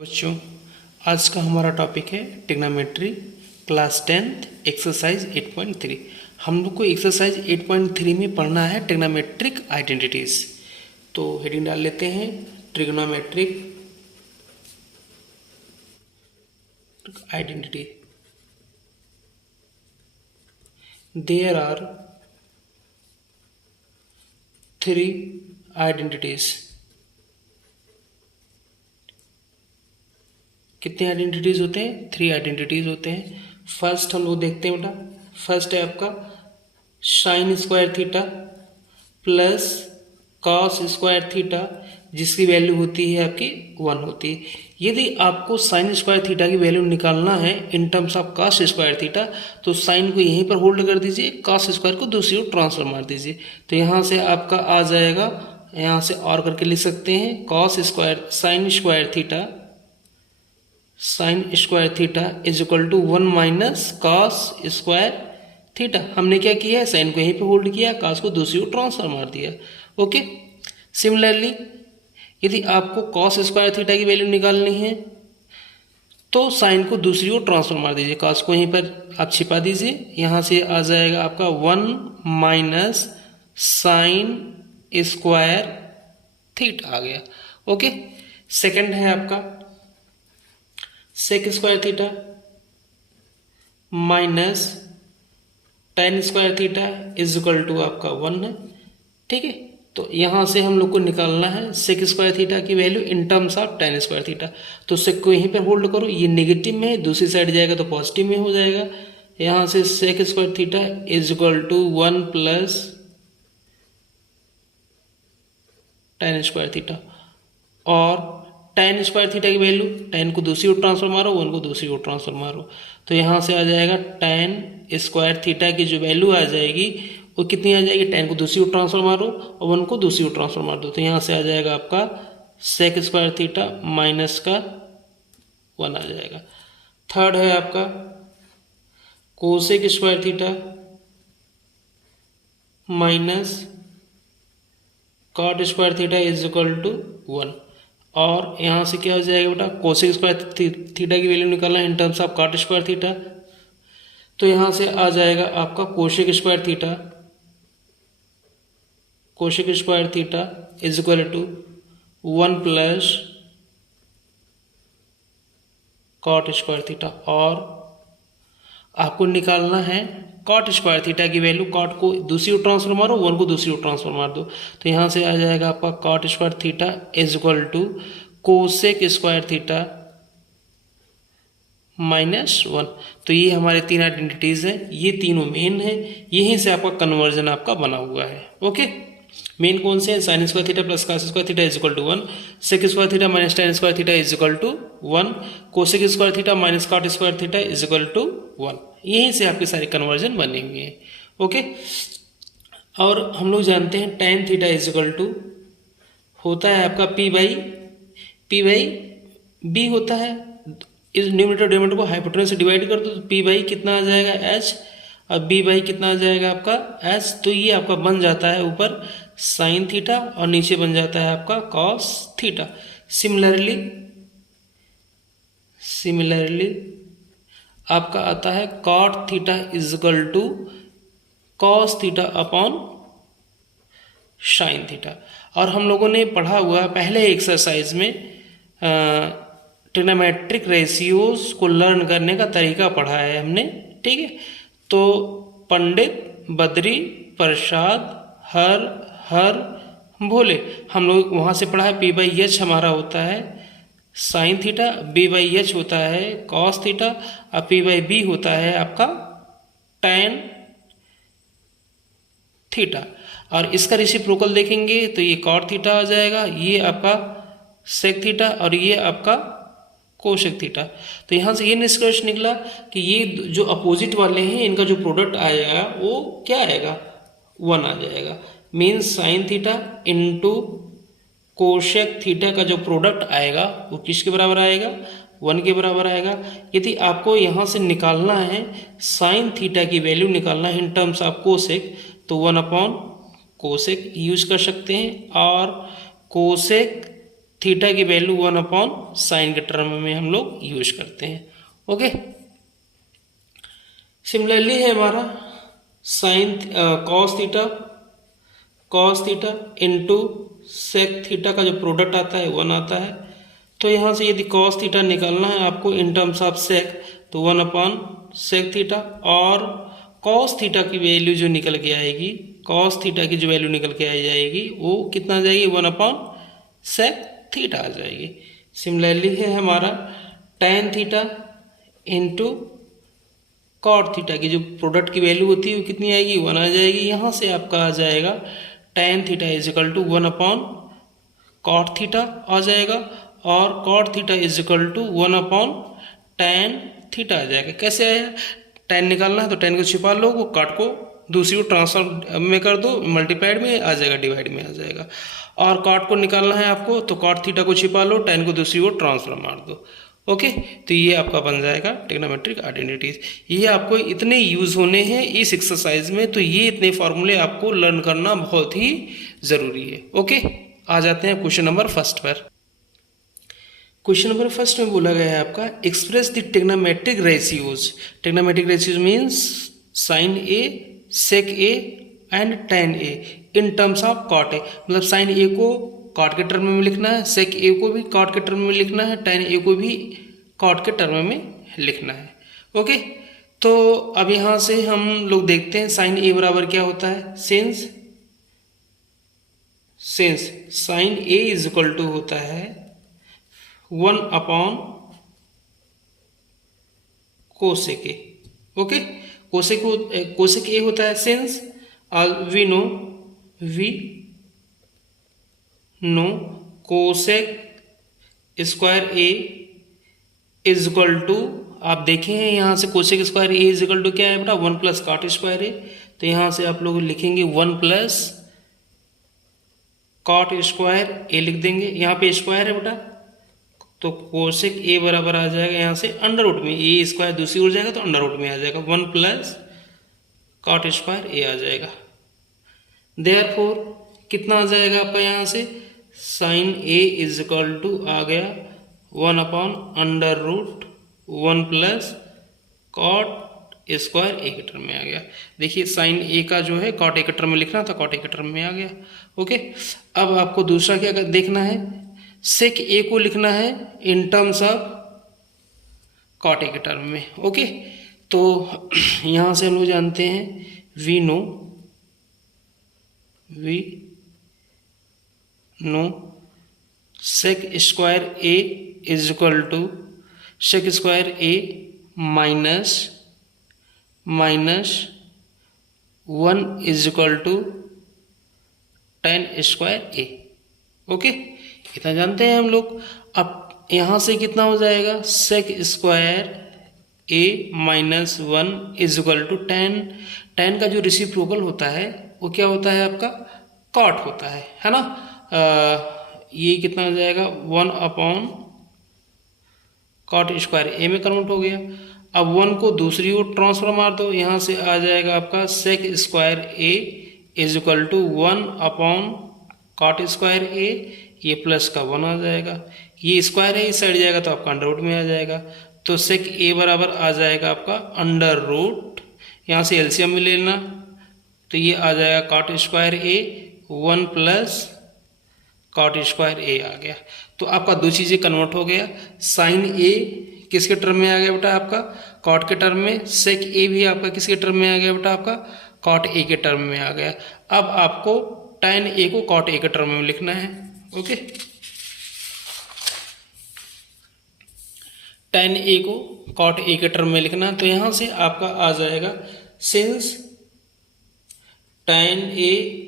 बच्चों, आज का हमारा टॉपिक है ट्रिग्नोमेट्री क्लास 10th एक्सरसाइज 8.3। हम लोग को एक्सरसाइज 8.3 में पढ़ना है ट्रिग्नोमेट्रिक आइडेंटिटीज। तो हेडिंग डाल लेते हैं trigonometric identity. There are 3 identities. कितने आइडेंटिटीज होते हैं? 3 आइडेंटिटीज होते हैं। फर्स्ट हम लोग देखते हैं बेटा, फर्स्ट है आपका sign square theta plus cos square theta, जिसकी वैल्यू होती है आपकी 1 होती है। यदि आपको साइन स्क्वायर थीटा की वैल्यू निकालना है इन terms of cos square theta, तो साइन को यहीं पर होल्ड कर दीजिए, कॉस स्क्वायर को दूसरी ओर ट्रांसफर मार दीजिए। तो यहाँ से आपका आ जाएगा, यहाँ से और करके लिख सकते हैं cos square sine square theta is equal to 1 minus cos square theta. हमने क्या किया है, साइन को यहीं पे होल्ड किया, कॉस को दूसरी ओर ट्रांसफर मार दिया। ओके, सिमिलरली यदि आपको कॉस स्क्वायर थीटा की वैल्यू निकालनी है तो साइन को दूसरी ओर ट्रांसफर मार दीजिए, कॉस को यहीं पर आप छिपा दीजिए। यहाँ से आ जाएगा आपका 1 माइनस साइन स्क्वायर थीटा आ गया। ओके, सेकंड है आपका sec square theta minus tan square theta is equal to आपका 1 है। ठीक है, तो यहाँ से हम लोग को निकालना है सेक स्क्वायर थीटा की value in terms of ten square theta. तो सेक को यहीं पर होल्ड करो, ये नेगेटिव में है, दूसरी साइड जाएगा तो पॉजिटिव में हो जाएगा। यहाँ से sec square theta is equal to 1 plus tan square theta, और टेन स्क्वायर थीटा की वैल्यू, टेन को दूसरी ओर ट्रांसफर मारो, 1 को दूसरी ओर ट्रांसफर मारो, तो यहाँ से आ जाएगा टेन स्क्वायर थीटा की जो वैल्यू आ जाएगी वो कितनी आ जाएगी, टेन को दूसरी ओर ट्रांसफर मारो और 1 को दूसरी ओर ट्रांसफर मार दो, तो यहाँ से आ जाएगा आपका सेक स्क्वायर थीटा माइनस का 1 आ जाएगा। थर्ड है आपका cosec square theta minus cot square theta is equal to 1, और यहाँ से क्या हो जाएगा बेटा, कोसेक स्क्वायर थीटा की वैल्यू निकालना in terms of cot square theta, तो यहाँ से आ जाएगा आपका cosec square theta is equal to 1 plus cot square theta, और आपको निकालना है कॉट स्क्वायर थीटा की वैल्यू, कॉट को दूसरी ओर ट्रांसफर मारो, 1 को दूसरी ओर ट्रांसफर मार दो, तो यहाँ से आ जाएगा आपका cot square theta is equal to cosec square theta minus 1। तो ये हमारे 3 आइडेंटिटीज हैं, ये तीनों मेन है, यहीं से आपका कन्वर्जन आपका बना हुआ है। ओके, मेन कौन से हैं, sine square theta plus cos square theta is equal to 1, sec square theta minus tan square theta is equal to 1, cosec square theta minus cot square theta is equal to 1। यहीं से आपके सारे conversion बने हुए हैं। Okay, और हम लोग जानते हैं tan theta is equal to होता है आपका पी बाई बी होता है। इस न्यूमरेटर डिनोमिनेटर को हाइपोटेनस से डिवाइड कर दो तो पी बाई कितना आ जाएगा एच, और बी बाई कितना आ जाएगा आपका एच, तो ये आपका बन जाता है ऊपर साइन थीटा और नीचे बन जाता है आपका कॉस थीटा। सिमिलरली आपका आता है cot theta is equal to cos theta upon sine theta. और हम लोगों ने पढ़ा हुआ पहले एक्सरसाइज में ट्रिग्नोमेट्रिक रेशियोज को लर्न करने का तरीका पढ़ा है हमने। ठीक है, तो पंडित बद्री प्रसाद हर भोले, हम लोग वहाँ से पढ़ा है पी बाई एच हमारा होता है sine theta, B by H होता है कॉस थीटा, और पी बाई बी होता है आपका टेन थीटा। और इसका रेसिप्रोकल देखेंगे तो ये कॉट थीटा आ जाएगा, ये आपका सेक थीटा और ये आपका कोसेक थीटा। तो यहाँ से ये निष्कर्ष निकला कि ये जो अपोजिट वाले हैं इनका जो प्रोडक्ट आएगा वो क्या आएगा, 1 आ जाएगा। Means sign theta into cosec theta का जो प्रोडक्ट आएगा वो किसके बराबर आएगा, 1 के बराबर आएगा। यदि आपको यहाँ से निकालना है साइन थीटा की वैल्यू निकालना है इन टर्म्स ऑफ कोसेक, तो 1 अपॉन कोसेक यूज कर सकते हैं, और कोसेक थीटा की वैल्यू 1/sin के टर्म में हम लोग यूज करते हैं। ओके, सिमिलरली है हमारा sine cos theta into sec theta का जो प्रोडक्ट आता है 1 आता है। तो यहाँ से यदि कॉस थीटा निकालना है आपको इन टर्म्स ऑफ सेक, तो 1/sec थीटा, और कॉस थीटा की वैल्यू जो निकल के आएगी, कॉस थीटा की जो वैल्यू निकल के आ जाएगी वो कितना आ जाएगी, 1/sec थीटा आ जाएगी। सिमिलरली है हमारा tan theta into cot theta की जो प्रोडक्ट की वैल्यू होती है वो कितनी आएगी, 1 आ जाएगी। यहाँ से आपका आ जाएगा tan theta is equal to 1/cot theta आ जाएगा, और cot theta is equal to 1/tan theta आ जाएगा। कैसे आया, tan निकालना है तो tan को छिपा लो, वो cot को दूसरी को ट्रांसफर में कर दो, मल्टीप्लाइड में आ जाएगा, डिवाइड में आ जाएगा। और cot को निकालना है आपको तो cot थीटा को छिपा लो, tan को दूसरी को ट्रांसफर मार दो। ओके, तो ये आपका बन जाएगा ट्रिग्नोमेट्रिक आइडेंटिटीज। ये आपको इतने यूज होने हैं इस एक्सरसाइज में, तो ये इतने फॉर्मूले आपको लर्न करना बहुत ही जरूरी है। ओके, आ जाते हैं क्वेश्चन नंबर फर्स्ट पर। क्वेश्चन नंबर फर्स्ट में बोला गया है आपका express the trigonometric ratios. Trigonometric ratios means sine A, sec A and tan A in terms of cot A. मतलब साइन ए को कॉट के टर्म में लिखना है, सेक ए को भी कॉट के टर्म में लिखना है, tan ए को भी कॉट के टर्म में लिखना है। ओके, तो अब यहाँ से हम लोग देखते हैं साइन ए बराबर क्या होता है, since sine A is equal to होता है 1/cosec A. Okay, cosec A होता है since we know cosec square A is equal to, आप देखें यहाँ से cosec square A is equal to क्या है बेटा, 1 + cot स्क्वायर ए। तो यहाँ से आप लोग लिखेंगे 1 + cot स्क्वायर ए लिख देंगे, यहाँ पे स्क्वायर है बेटा, तो कोसेक ए बराबर आ जाएगा यहाँ से अंडर रूट में, ए स्क्वायर दूसरी ओर जाएगा तो अंडर रूट में आ जाएगा, 1 + cot स्क्वायर ए आ जाएगा। देयरफॉर कितना आ जाएगा आपका यहाँ से, sine A is equal to आ गया 1/√1 + cot स्क्वायर ए के टर्म में आ गया। देखिए साइन ए का जो है cot ए के टर्म में लिखना था, cot ए के टर्म में आ गया। ओके, अब आपको दूसरा क्या देखना है, सेक ए को लिखना है इन टर्म्स ऑफ cot ए के टर्म में। ओके, तो यहाँ से हम लोग जानते हैं we know sec square A is equal to sec square A minus 1 is equal to tan square A. Okay, इतना जानते हैं हम लोग। अब यहाँ से कितना हो जाएगा, sec square A minus 1 is equal to tan का जो रेसिप्रोकल होता है वो क्या होता है आपका, cot होता है ना। ये कितना हो जाएगा, 1/cot स्क्वायर ए में कन्वर्ट हो गया। अब 1 को दूसरी ओर ट्रांसफर मार दो, यहाँ से आ जाएगा आपका sec square A is equal to 1/cot square A, ये प्लस का 1 आ जाएगा, ये स्क्वायर है इस साइड जाएगा तो आपका अंडर रूट में आ जाएगा। तो सेक ए बराबर आ जाएगा आपका अंडर रूट, यहाँ से एलसीएम में ले लेना, तो ये आ जाएगा cot square A 1 + cot square A आ गया। तो आपका दो चीज़ें कन्वर्ट हो गया, साइन ए किसके टर्म में आ गया बेटा, आपका cot के टर्म में, सेक ए भी आपका किसके टर्म में आ गया बेटा, आपका cot ए के टर्म में आ गया। अब आपको tan ए को cot ए के टर्म में लिखना है। ओके, tan ए को cot ए के टर्म में लिखना, तो यहाँ से आपका आ जाएगा सिंस tan ए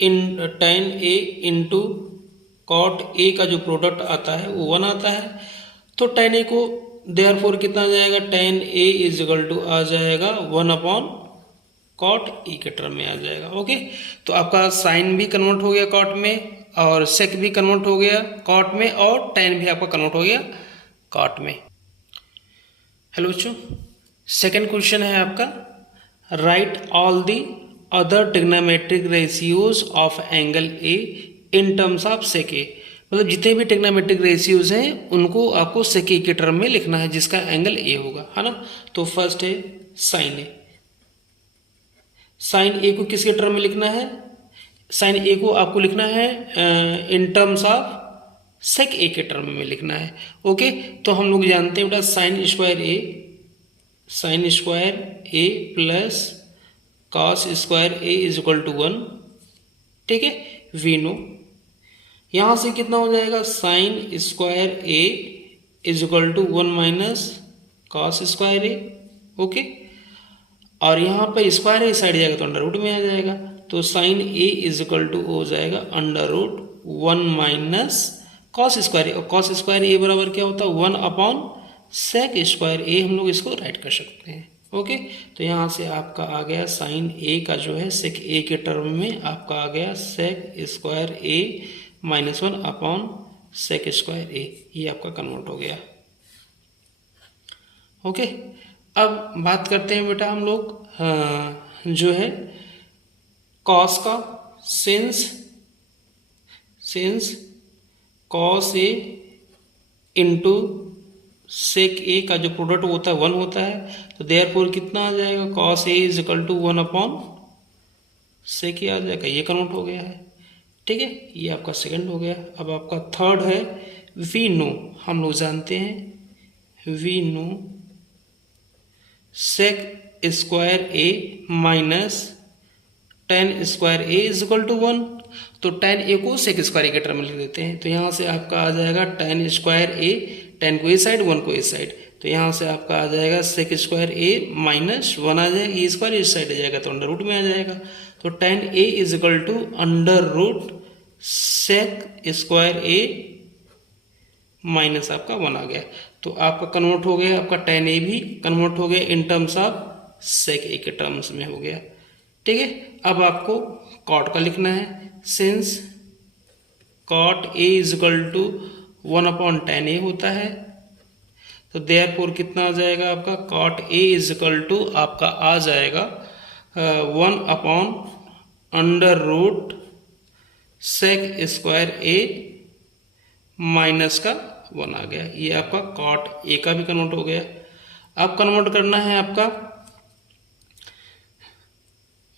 इंटू cot ए का जो प्रोडक्ट आता है वो 1 आता है, तो tan ए को देयरफॉर कितना आ जाएगा, tan A is equal to आ जाएगा 1/cot ए के टर्म में आ जाएगा। ओके, तो आपका साइन भी कन्वर्ट हो गया cot में, और सेक भी कन्वर्ट हो गया cot में, और tan भी आपका कन्वर्ट हो गया cot में। हेलो बच्चों, सेकेंड क्वेश्चन है आपका, write all the other trigonometric ratios of angle A in terms of sec A. मतलब जितने भी टेक्नोमेट्रिक रेशियोज हैं उनको आपको सेक ए के टर्म में लिखना है जिसका एंगल ए होगा, है ना। तो फर्स्ट है साइन ए। साइन ए को किसके टर्म में लिखना है? साइन ए को आपको लिखना है इन टर्म्स ऑफ सेक ए के टर्म में लिखना है। ओके, तो हम लोग जानते हैं बेटा sine square A plus cos square A is equal to 1। ठीक है, वी नो यहां से कितना हो जाएगा, sine square A is equal to 1 minus cos square A. Okay, और यहाँ पर स्क्वायर ए साइड जाएगा तो अंडर रूट में आ जाएगा, तो sine A is equal to हो जाएगा under root 1 minus cos square A. और कॉस स्क्वायर ए बराबर क्या होता है, 1 अपॉन सेक स्क्वायर ए, हम लोग इसको राइट कर सकते हैं। ओके, तो यहाँ से आपका आ गया साइन ए का जो है सेक ए के टर्म में आपका आ गया सेक square A minus 1 upon sec square A, ये आपका कन्वर्ट हो गया। ओके, अब बात करते हैं बेटा हम लोग जो है कॉस का। Since cos A into sec A का जो प्रोडक्ट होता है 1 होता है, तो देयरफॉर कितना आ जाएगा, cos A is equal to 1 upon sec A आ जाएगा, ये कन्वर्ट हो गया है। ठीक है, ये आपका सेकंड हो गया। अब आपका थर्ड है वी नो, हम लोग जानते हैं we know sec square A minus tan square A is equal to 1। तो टेन ए को सेक स्क्वायर ए के टर्म में लिख देते हैं, तो यहाँ से आपका आ जाएगा टेन स्क्वायर ए, टेन को इस साइड 1 को इस साइड, तो यहाँ से आपका आ जाएगा सेक स्क्वायर ए माइनस 1 आ जाएगा, ये स्क्वायर इस साइड आ जाएगा तो अंडर रूट में आ जाएगा, तो tan A is equal to under root sec square A minus आपका 1 आ गया। तो आपका कन्वर्ट हो गया, आपका टेन ए भी कन्वर्ट हो गया इन टर्म्स ऑफ सेक ए के टर्म्स में हो गया। ठीक है, अब आपको कॉट का लिखना है। Since cot A is equal to 1 upon tan A होता है, तो देयरफॉर कितना आ जाएगा आपका, cot A is equal to आपका आ जाएगा 1 upon under root sec square A minus का 1 आ गया। ये आपका कॉट ए का भी कन्वर्ट हो गया। अब कन्वर्ट करना है आपका,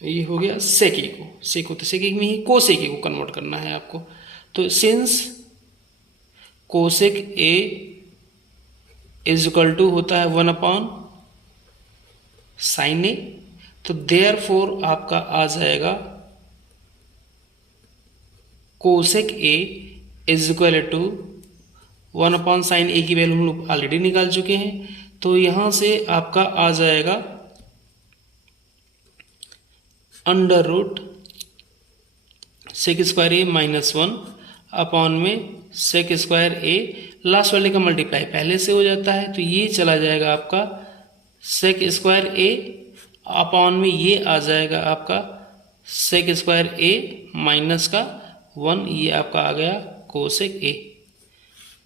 ये हो गया सेक ए को, सेक तो सेक ए में ही कोसेक ए को कन्वर्ट करना है आपको। तो since cosec A is equal to होता है 1 अपॉन साइन ए, तो देयरफॉर आपका आ जाएगा cosec A is equal to 1 upon sine A की वैल्यू हम लोग ऑलरेडी निकाल चुके हैं, तो यहां से आपका आ जाएगा under root sec square A minus 1 upon में सेक स्क्वायर ए, लास्ट वाले का मल्टीप्लाई पहले से हो जाता है, तो ये चला जाएगा आपका सेक स्क्वायर ए अपॉन में ये आ जाएगा आपका सेक स्क्वायर ए माइनस का 1, ये आपका आ गया कोसेक ए।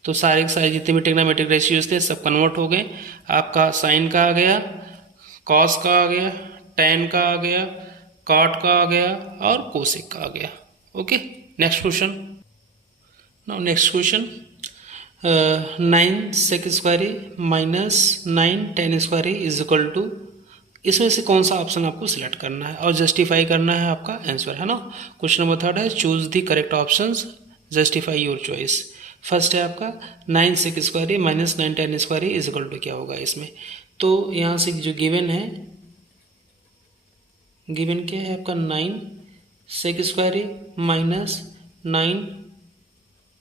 तो सारे के सारे जितने भी टेक्नोमेट्रिक रेशियोज थे सब कन्वर्ट हो गए। आपका साइन का आ गया, कॉस का आ गया, टेन का आ गया, कॉट का आ गया और कोसेक का आ गया। Okay, next question. Now next question, 9 sec square A minus 9 tan square A is equal to, इसमें से कौन सा ऑप्शन आपको सिलेक्ट करना है और जस्टिफाई करना है आपका आंसर, है ना। क्वेश्चन नंबर 3 है choose the correct options, justify your choice. First है आपका 9 sec square A minus 9 tan square A is equal to क्या होगा इसमें। तो यहाँ से जो गिवन है, गिवन क्या है आपका 9 sec square A minus 9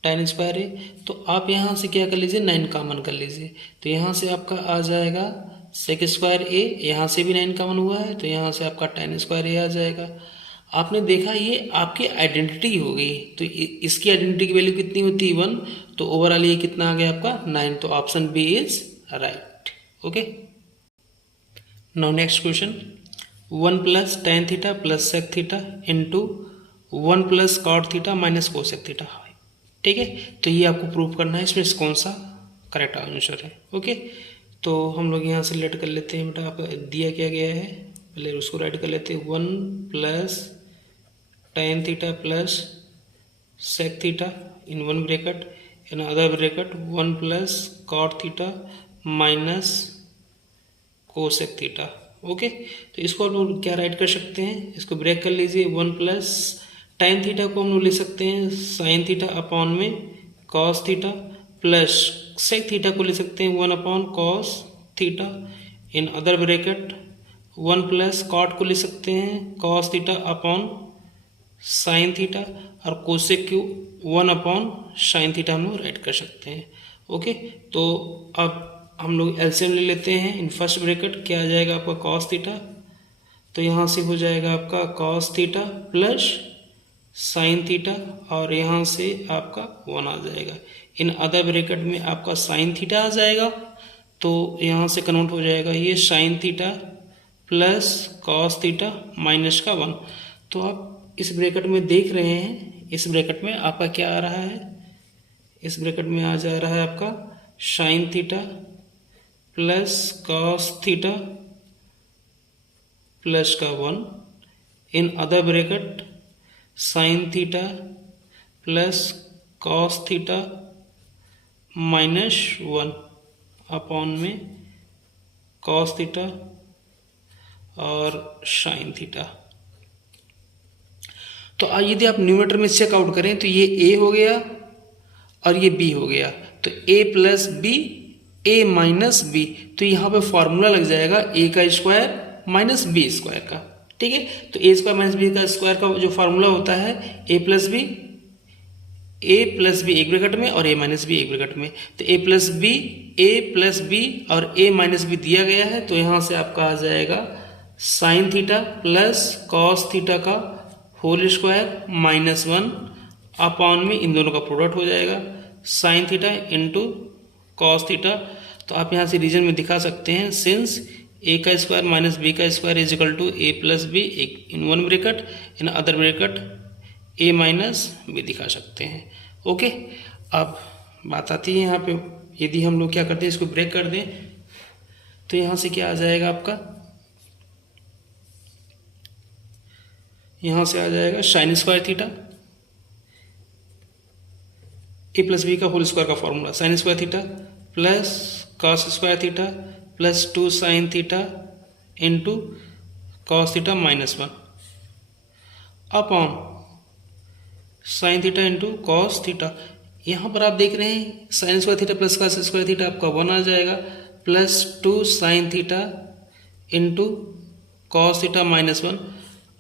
tan square A, तो आप यहाँ से क्या कर लीजिए 9 कॉमन कर लीजिए, तो यहाँ से आपका आ जाएगा सेक स्क्वायर ए, यहाँ से भी 9 कॉमन हुआ है तो यहाँ से आपका टेन स्क्वायर ए आ जाएगा। आपने देखा ये आपकी आइडेंटिटी हो गई, तो इसकी आइडेंटिटी की वैल्यू कितनी होती है 1, तो ओवरऑल ये कितना आ गया आपका 9, तो option B is right. Okay, now next question, 1 plus tan theta plus sec theta into 1 plus cot theta minus cosec theta. ठीक है, तो ये आपको प्रूव करना है इसमें कौन सा करेक्ट आंसर है। ओके, तो हम लोग यहाँ से लेट कर लेते हैं बेटा, आपको दिया क्या गया है पहले उसको राइट कर लेते हैं। 1 plus tan theta plus sec theta in one bracket in other bracket 1 plus cot theta minus cosec theta. Okay, तो इसको हम लोग क्या राइट कर सकते हैं, इसको ब्रेक कर लीजिए। 1 प्लस टाइन थीटा को हम लोग ले सकते हैं साइन थीटा अपॉन में cos theta, plus sec theta को ले सकते हैं 1 upon cos theta in other bracket 1 plus cot को ले सकते हैं cos theta upon sine theta, और कोसेक क्यू 1 अपॉन साइन थीटा हम लोग राइट कर सकते हैं। ओके, तो अब हम लोग एलसीएम ले लेते हैं। इन फर्स्ट ब्रैकेट क्या आ जाएगा आपका कॉस थीटा, तो यहाँ से हो जाएगा आपका cos theta plus sine theta, और यहाँ से आपका 1 आ जाएगा। इन अदर ब्रैकेट में आपका साइन थीटा आ जाएगा, तो यहाँ से कन्वर्ट हो जाएगा ये sine theta plus cos theta minus का 1। तो आप इस ब्रैकेट में देख रहे हैं, इस ब्रैकेट में आपका क्या आ रहा है, इस ब्रैकेट में आ जा रहा है आपका sine theta plus cos theta plus का 1 इन other bracket sine theta plus cos theta minus 1 upon में कॉस थीटा और साइन थीटा। तो यदि आप न्यूमरेटर में चेक आउट करें तो ये a हो गया और ये b हो गया, तो a plus B a minus B, तो यहाँ पे फॉर्मूला लग जाएगा a का स्क्वायर माइनस बी स्क्वायर का। ठीक है, तो a स्क्वायर माइनस बी का स्क्वायर का जो फॉर्मूला होता है a प्लस बी एक ब्रैकेट में और a माइनस बी एक ब्रैकेट में, तो a प्लस बी और a माइनस बी दिया गया है, तो यहाँ से आपका आ जाएगा sine theta plus cos theta का होल स्क्वायर माइनस 1 अपॉन में इन दोनों का प्रोडक्ट हो जाएगा sign theta into cos theta. तो आप यहाँ से रीजन में दिखा सकते हैं, सिंस a का स्क्वायर माइनस बी का square is equal to a plus B in one bracket in other bracket a minus B दिखा सकते हैं। ओके, अब बात आती है यहाँ पे, यदि हम लोग क्या करते हैं, इसको ब्रेक कर दें तो यहाँ से क्या आ जाएगा आपका, यहाँ से आ जाएगा sine square theta a plus B का होल स्क्वायर का formula sine square theta plus cos square theta plus 2 sine theta into cos theta minus 1 upon sine theta into cos theta. यहाँ पर आप देख रहे हैं sine square theta plus cos square theta आपका 1 आ जाएगा, plus 2 sine theta into cos theta minus 1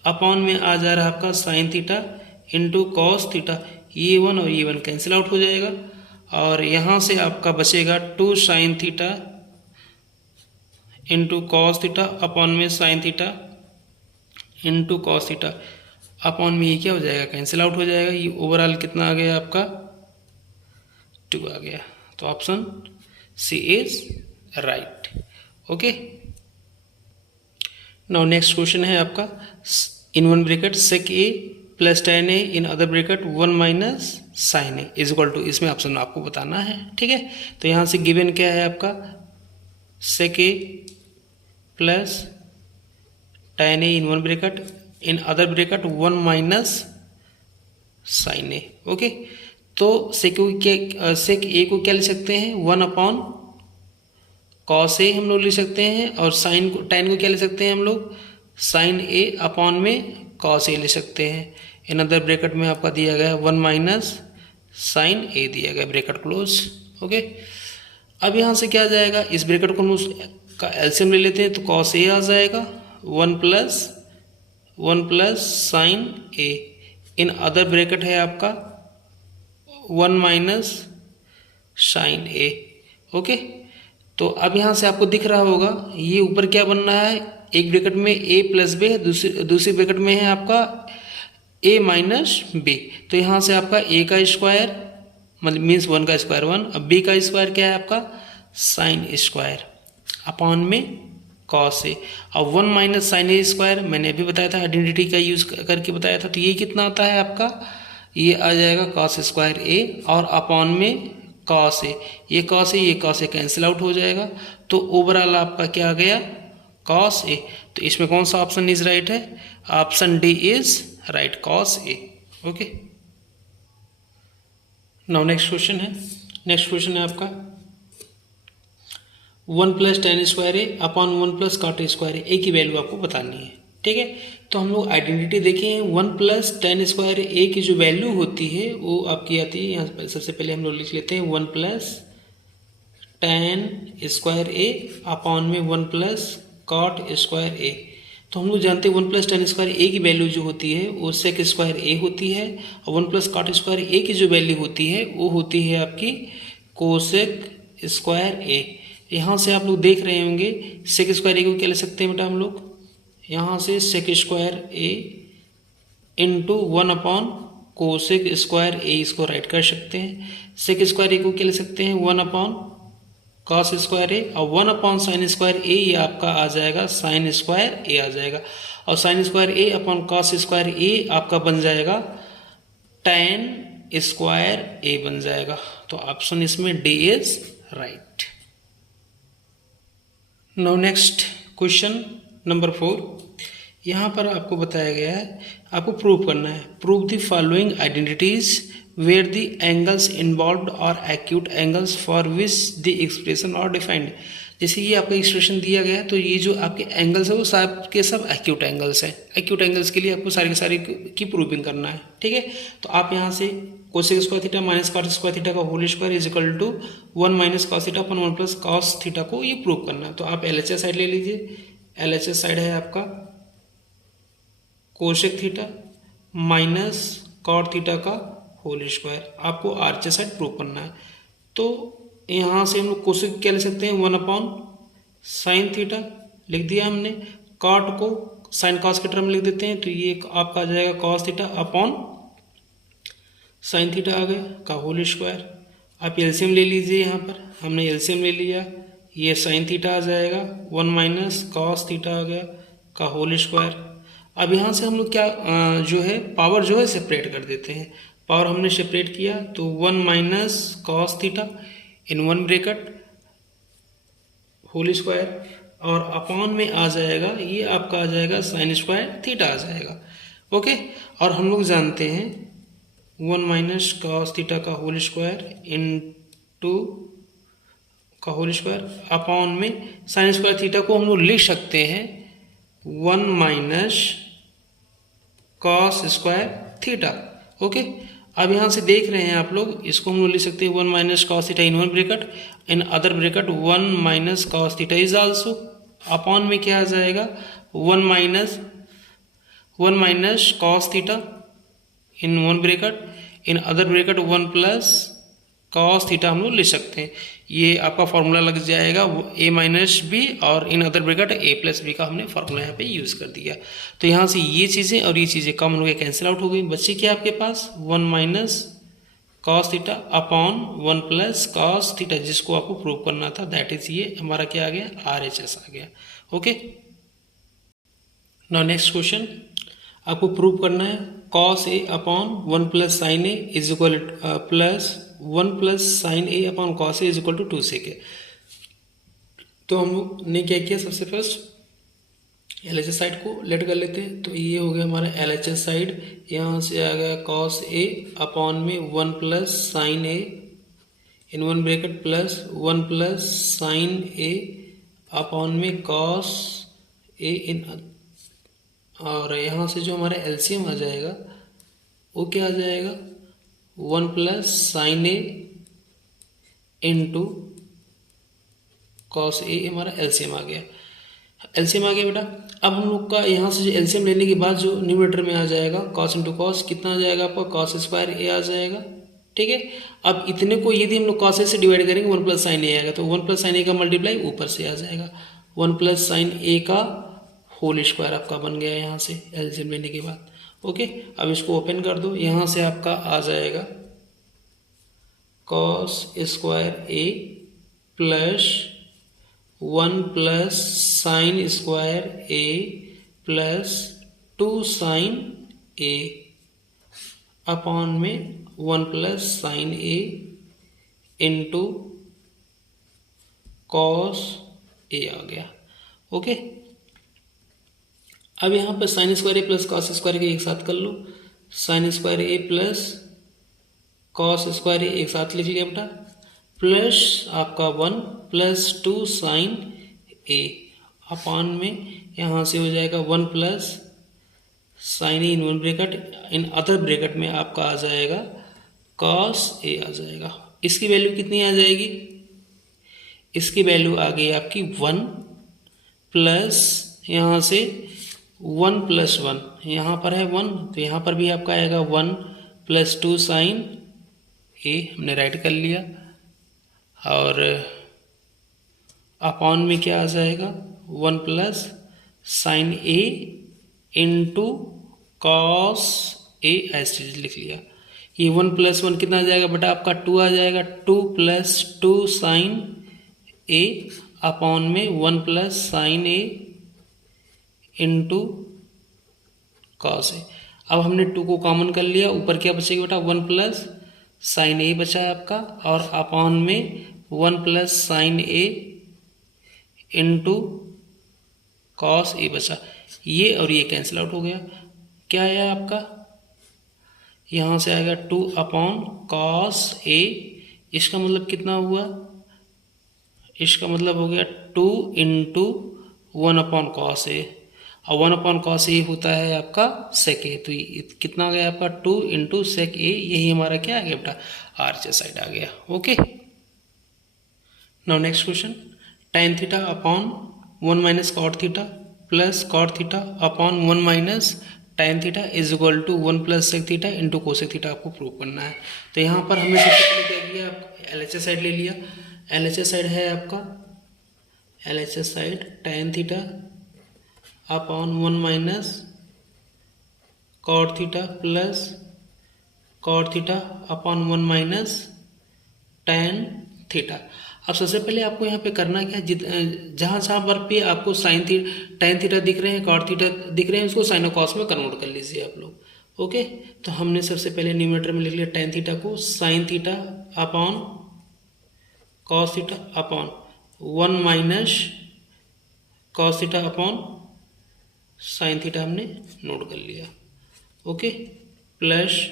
upon में आ जा रहा है आपका sine theta into cos theta. ये 1 और ये 1 कैंसिल आउट हो जाएगा, और यहाँ से आपका बचेगा 2 sine theta into cos theta upon में sine theta into cos theta upon में ये क्या हो जाएगा, कैंसिल आउट हो जाएगा। ये ओवरऑल कितना आ गया आपका 2 आ गया। तो option C is right. Okay, now next question है आपका in one bracket sec A plus tan a in other bracket 1 minus sine A is equal to, इसमें ऑप्शन आपको बताना है। ठीक है, तो यहाँ से गिवन क्या है आपका sec A plus tan a in one bracket in other bracket 1 minus sine A. Okay, तो सेक ए को क्या ले सकते हैं 1 अपॉन कॉस ए हम लोग ले सकते हैं, और साइन को tan को क्या ले सकते हैं हम लोग साइन ए अपॉन में कॉस ए ले सकते हैं। इन अदर ब्रैकेट में आपका दिया गया 1 माइनस साइन ए दिया गया, ब्रैकेट क्लोज। ओके, अब यहाँ से क्या आ जाएगा, इस ब्रैकेट को हम उसका एलसीएम ले लेते हैं, तो कॉस ए आ जाएगा 1 plus sine A. In other bracket है आपका 1 माइनस साइन ए। ओके, तो अब यहाँ से आपको दिख रहा होगा ये ऊपर क्या बन रहा है, एक ब्रैकेट में a प्लस बी है, दूसरी ब्रैकेट में है आपका a माइनस बी। तो यहाँ से आपका a का स्क्वायर मतलब मीन्स 1 का स्क्वायर 1, अब b का स्क्वायर क्या है आपका साइन स्क्वायर अपॉन में कॉस ए, अब 1 माइनस साइन ए स्क्वायर मैंने अभी बताया था, आइडेंटिटी का यूज करके बताया था। तो ये कितना आता है आपका, ये आ जाएगा कॉस स्क्वायर ए और अपॉन में कॉस ए, ये कॉस ए कैंसिल आउट हो जाएगा। तो ओवरऑल आपका क्या आ गया कॉस ए। तो इसमें कौन सा ऑप्शन इज राइट है, option D is right, cos A. Okay, now next question है आपका 1 plus tan square A upon 1 plus cot square ए की वैल्यू आपको बतानी है। ठीक है, तो हम लोग आइडेंटिटी देखें 1 प्लस टेन स्क्वायर ए की जो वैल्यू होती है वो आपकी आती है, यहाँ सबसे पहले हम लोग लिख लेते हैं 1 plus tan square A upon में 1 प्लस कॉट स्क्वायर ए। तो हम लोग जानते हैं 1 प्लस टेन स्क्वायर ए की वैल्यू जो होती है वो सेक स्क्वायर ए होती है, और 1 प्लस कॉट स्क्वायर ए की जो वैल्यू होती है वो होती है आपकी कोसेक स्क्वायर ए। यहाँ से आप लोग देख रहे होंगे सेक स्क्वायर ए को क्या ले सकते हैं बेटा हम लोग, यहाँ से सेक स्क्वायर ए इंटू 1 अपॉन कोसेक स्क्वायर ए इसको राइट कर सकते हैं। सेक स्क्वायर ए को क्या ले सकते हैं 1 अपॉन कॉस स्क्वायर ए, और 1 अपॉन साइन स्क्वायर ए ये आपका आ जाएगा साइन स्क्वायर ए आ जाएगा, और sign square A upon cos square ए आपका बन जाएगा टेन स्क्वायर ए बन जाएगा। तो ऑप्शन इसमें D is right. Now next question number 4, यहाँ पर आपको बताया गया है आपको प्रूव करना है, prove the following identities where the angles involved are acute angles for which the expression are defined। जैसे ये आपका एक्सप्रेशन दिया गया है तो ये जो आपके एंगल्स है वो सब के सब एक्यूट एंगल्स हैं। एक्यूट एंगल्स के लिए आपको सारे के सारे की प्रूविंग करना है। ठीक है, तो आप यहाँ से cosec square theta minus cot square theta का whole square is equal to 1 minus cos theta upon 1 plus cos theta को ये प्रूव करना है। तो आप एलएचएस साइड ले लीजिए, एलएचएस साइड है आपका cosec theta minus cot theta का होल स्क्वायर, आपको आरएचएस साइड प्रूव करना है। तो यहाँ से हम लोग कोसेक क्या ले सकते हैं 1 अपॉन साइन थीटा लिख दिया हमने, कॉट को साइन कॉस के टर्म लिख देते हैं, तो ये आपका आ जाएगा cos theta upon sine theta आ गया का होल स्क्वायर। आप एलसीएम ले लीजिए, यहाँ पर हमने एलसीएम ले लिया, ये साइन थीटा आ जाएगा 1 माइनस कॉस थीटा आ गया का होल स्क्वायर। अब यहाँ से हम लोग क्या जो है पावर जो है सेपरेट कर देते हैं, पावर हमने सेपरेट किया तो 1 minus cos theta in 1 bracket whole square, और अपॉन में आ जाएगा ये आपका आ जाएगा साइन स्क्वायर थीटा आ जाएगा। ओके, और हम लोग जानते हैं 1 माइनस कॉस थीटा का होल स्क्वायर इन 2 का होल स्क्वायर अपॉन में साइन स्क्वायर थीटा को हम लोग लिख सकते हैं 1 minus cos square theta. Okay, अब यहाँ से देख रहे हैं आप लोग, इसको हम लोग लिख सकते हैं 1 minus cos theta in 1 bracket, in other bracket 1 minus cos theta is also, upon में क्या आ जाएगा 1 minus cos theta in 1 bracket, in other bracket 1 plus cos theta हम लोग लिख सकते हैं। ये आपका फॉर्मूला लग जाएगा a माइनस बी, और in other bracket a plus B का हमने फॉर्मूला यहाँ पे यूज़ कर दिया। तो यहाँ से ये चीज़ें और ये चीज़ें कॉमन हो गए, कैंसिल आउट हो गई, बच्चे क्या आपके पास 1 minus cos theta upon 1 plus cos theta, जिसको आपको प्रूव करना था, दैट इज ये हमारा क्या आ गया RHS आ गया। ओके, नाउ नेक्स्ट क्वेश्चन आपको प्रूव करना है cos A upon 1 plus sine A is equal प्लस 1 plus sine A upon cos A is equal to 2 sec A. तो हम लोग ने क्या किया, सबसे फर्स्ट एलएचएस साइड को लेट कर लेते हैं। तो ये हो गया हमारा एलएचएस साइड, यहाँ से आ गया कॉस ए अपॉन में 1 plus sine A in 1 bracket plus 1 plus sine A upon में कॉस ए इन, और यहाँ से जो हमारा एलसीएम आ जाएगा वो क्या आ जाएगा 1 plus sine A into cos A, हमारा एलसीएम आ गया। एलसीएम आ गया बेटा। अब हम लोग का यहाँ से जो एलसीएम लेने के बाद जो न्यूमरेटर में आ जाएगा कॉस इंटू कॉस, कितना आ जाएगा आपका कॉस स्क्वायर ए आ जाएगा। ठीक है, अब इतने को यदि हम लोग कॉस ए से डिवाइड करेंगे 1 प्लस साइन ए आएगा, तो 1 प्लस साइन ए का मल्टीप्लाई ऊपर से आ जाएगा, 1 प्लस साइन ए का होल स्क्वायर आपका बन गया यहाँ से एलसीएम लेने के बाद। ओके, अब इसको ओपन कर दो, यहाँ से आपका आ जाएगा cos square A plus 1 plus sign square A plus 2 sine A upon में 1 plus sine A into cos A आ गया। ओके, अब यहाँ पर sign square A plus cos square के एक साथ कर लो, sign square A plus cos square एक साथ लिख लिया बेटा, प्लस आपका 1 प्लस 2 साइन ए अपान में यहाँ से हो जाएगा 1 plus sine A in one bracket, in other bracket में आपका आ जाएगा कॉस ए आ जाएगा। इसकी वैल्यू कितनी आ जाएगी, इसकी वैल्यू आ गई आपकी 1 प्लस यहाँ से 1 प्लस 1, यहाँ पर है 1 तो यहाँ पर भी आपका आएगा 1 प्लस 2 साइन ए, हमने राइट कर लिया, और अपॉन में क्या आ जाएगा 1 plus sine A into cos A ऐसे लिख लिया। ये 1 प्लस 1 कितना आ जाएगा बेटा आपका 2 आ जाएगा, 2 प्लस 2 साइन ए अपॉन में 1 plus sine A into cos A. अब हमने 2 को कॉमन कर लिया, ऊपर क्या बचेगा बेटा 1 प्लस साइन ए बचा है आपका, और अपॉन में 1 plus sine A into cos A बचा, ये और ये कैंसिल आउट हो गया। क्या आया आपका, यहाँ से आएगा 2 अपॉन कॉस ए, इसका मतलब कितना हुआ, इसका मतलब हो गया 2 इंटू 1 अपॉन कॉस ए, और 1 अपॉन कॉस ए होता है आपका सेक ए, तो कितना आ गया आपका 2 इंटू सेक ए, यही हमारा क्या आ गया बेटा आरएचएस साइड आ गया। Okay, now next question, tan theta upon 1 minus cot theta plus cot theta upon 1 minus tan theta is equal to 1 plus sec theta into cosec theta आपको प्रूव करना है। तो यहाँ पर हमने सबसे पहले क्या किया, एलएचएस साइड ले लिया। एलएचएस साइड है आपका, LHS side tan theta upon 1 minus cot theta plus cot theta upon 1 minus tan theta. अब सबसे पहले आपको यहाँ पे करना क्या है, जहाँ जहाँ पर पे आपको साइन थीटा tan थीटा दिख रहे हैं, कॉट थीटा दिख रहे हैं, उसको साइन और कॉस में कन्वर्ट कर लीजिए आप लोग। ओके, तो हमने सबसे पहले न्यूमरेटर में लिख लिया tan थीटा को sine theta upon cos theta upon 1 minus cos theta upon sine theta हमने नोट कर लिया। Okay, plus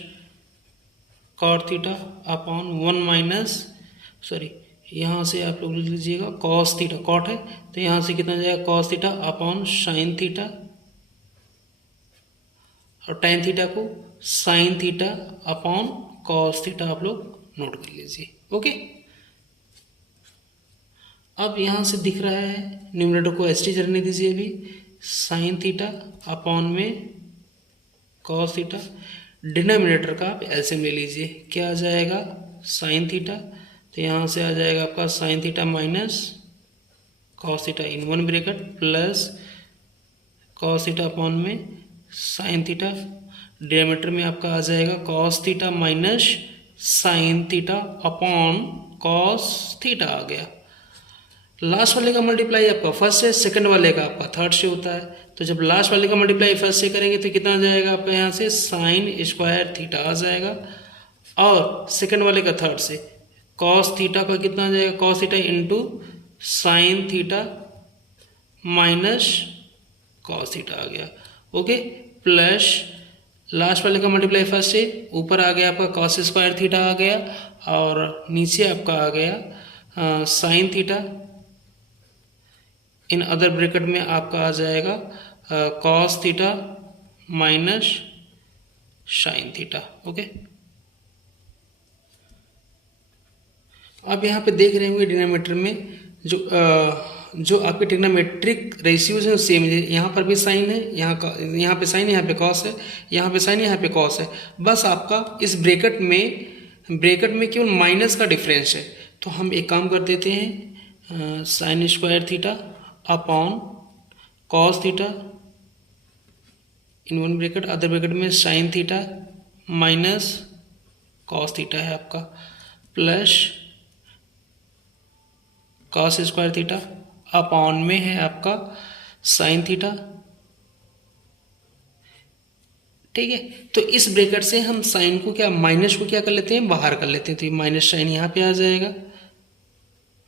cot theta upon 1 minus sorry यहाँ से आप लोग लिख लीजिएगा कॉस थीटा, कॉट है तो यहाँ से कितना जाएगा cos theta upon sine theta, और tan थीटा को sine theta upon cos theta आप लोग नोट कर लीजिए। ओके, अब यहाँ से दिख रहा है न्यूमरेटर को एच टी करने दीजिए अभी, साइन थीटा अपॉन में कॉस थीटा, डिनोमिनेटर का आप एलसीएम ले लीजिए, क्या आ जाएगा साइन थीटा, तो यहाँ से आ जाएगा आपका sine theta minus cos theta in one bracket plus cos theta upon में साइन थीटा, डिनोमिनेटर में आपका आ जाएगा cos theta minus sine theta upon cos theta आ गया। लास्ट वाले का मल्टीप्लाई आपका फर्स्ट से, सेकंड वाले का आपका थर्ड से होता है, तो जब लास्ट वाले का मल्टीप्लाई फर्स्ट से करेंगे तो कितना आ जाएगा आपका यहाँ से साइन स्क्वायर थीटा आ जाएगा, और सेकंड वाले का थर्ड से कॉस थीटा का कितना आ जाएगा cos theta into sine theta minus cos theta आ गया। ओके, प्लस लास्ट वाले का मल्टीप्लाई फर्स्ट से, ऊपर आ गया आपका कॉस स्क्वायर थीटा आ गया, और नीचे आपका आ गया sine theta, in other bracket में आपका आ जाएगा cos theta minus sine theta. Okay, आप यहाँ पे देख रहे होंगे डिनोमिनेटर में जो आपके ट्रिग्नोमेट्रिक रेशियोज हैं सेम है, यहाँ पर भी साइन है, यहाँ पे साइन, यहाँ पे कॉस है, यहाँ पे साइन, यहाँ पे कॉस है, बस आपका इस ब्रैकेट में केवल माइनस का डिफरेंस है। तो हम एक काम कर देते हैं, sine square theta upon cos theta in one bracket, other bracket में sine theta minus cos theta है आपका, plus cos square theta upon में है आपका साइन थीटा। ठीक है, तो इस ब्रैकेट से हम साइन को क्या माइनस को क्या कर लेते हैं बाहर कर लेते हैं, तो ये माइनस साइन यहाँ पे आ जाएगा,